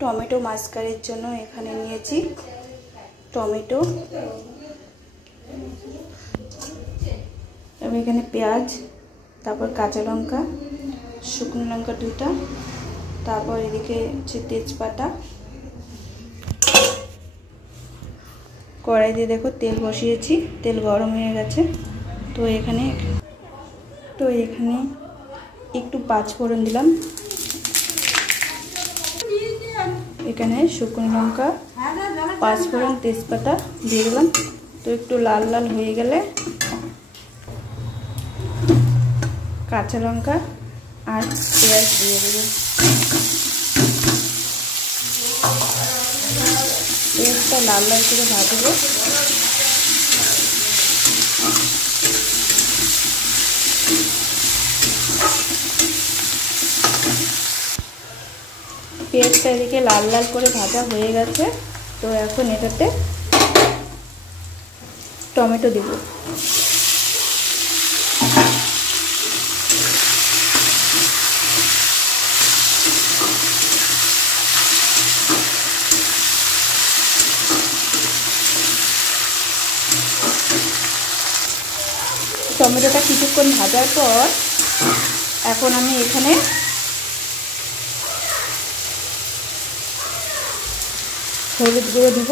Tomato মাছকারির জন্য এখানে নিয়েছি টমেটো, এবং এখানে পেঁয়াজ, তারপর কাঁচা লঙ্কা, শুকনো লঙ্কা 2টা, তারপর এদিকে হচ্ছে তেজপাতা। কড়াই দিয়ে দেখো তেল বসিয়েছি, তেল গরম হয়ে গেছে। তো এখানে একটু 5 ফোড়ন দিলাম, এখানে শুকনো লঙ্কা, 5 ফোড়ন, তেজপাতা দিয়ে দিলাম। তো একটু লাল লাল হয়ে গেলে কাঁচা লঙ্কা আর পেঁয়াজ দিয়ে দেবো। পেঁয়াজটা লাল লাল করে ভাজবো। পেঁয়াজটা এদিকে লাল লাল করে ভাজা হয়ে গেছে। তো এখন এটাতে টমেটো দেব। টমেটোটা কিছুক্ষণ ভাজার পর এখন আমি এখানে হলুদ গুঁড়ো দিব,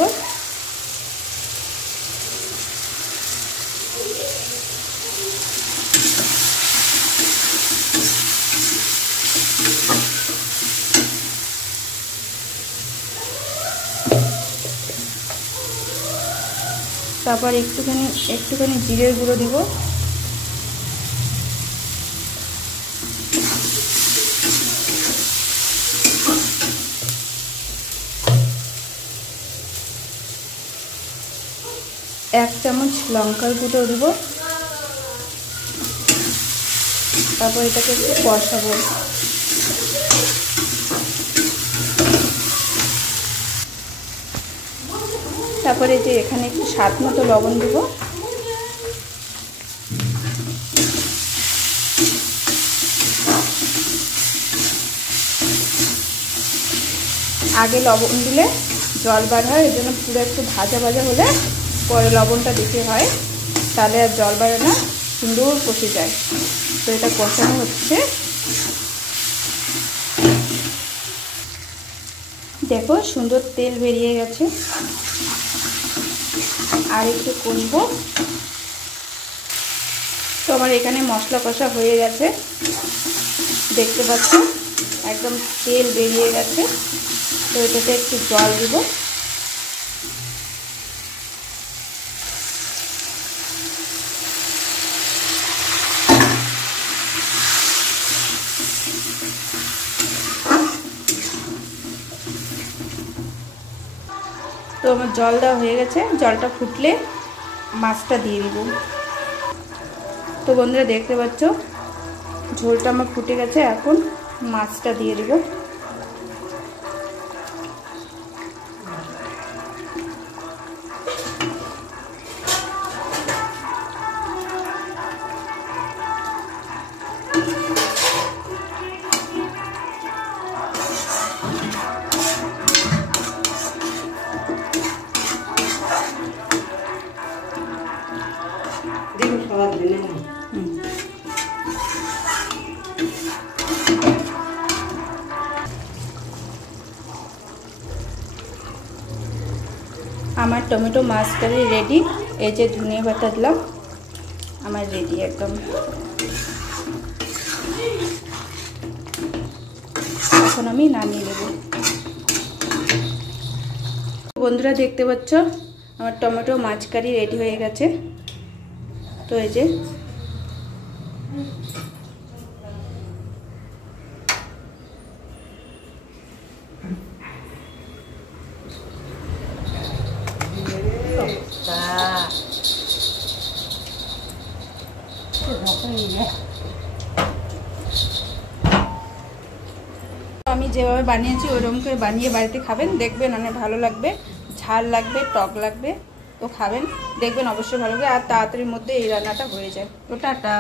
তারপর একটুখানি জিরের গুঁড়ো দিব, এক চামচ লঙ্কার গুঁড়ো দিব। তারপর এটাকে একটু কষাবো। তারপরে যে এখানে একটু স্বাদ মতো লবণ দিব, আগে লবণ দিলে জল বার হয়, এর জন্য পুরো একটু ভাজা ভাজা হলে পরে লবণটা দিতে হয়, তাহলে আর জল বাড়ে না, সুন্দর কষে যায়। তো এটা কষানো হচ্ছে। দেখো সুন্দর তেল বেরিয়ে গেছে, আর একটু কষবো। তো আমার এখানে মশলা কষা হয়ে গেছে, দেখতে পাচ্ছ একদম তেল বেরিয়ে গেছে। তো এটাতে একটু জল দিব, তো আমার জল দেওয়া হয়ে গেছে। জলটা ফুটলে মাছটা দিয়ে দিব। তো বন্ধুরা দেখতে পাচ্ছ ঝোলটা আমার ফুটে গেছে, এখন মাছটা দিয়ে দিব। আমার টমেটো মাছ কারি রেডি। এই যে ধনিয়া পাতা দিলাম, আমার রেডি একদম। এখন আমি নামিয়ে নেব। বন্ধুরা দেখতে পাচ্ছ আমার টমেটো মাছ কারি রেডি হয়ে গেছে। তো এই যে আমি যেভাবে বানিয়েছি ওইরকম করে বানিয়ে বাড়িতে খাবেন, দেখবেন অনেক ভালো লাগবে। ঝাল লাগবে, টক লাগবে, তো খাবেন, দেখবেন অবশ্যই ভালো লাগবে। আর তাড়াতাড়ির মধ্যে এই রান্নাটা হয়ে যায়। তো টাটা।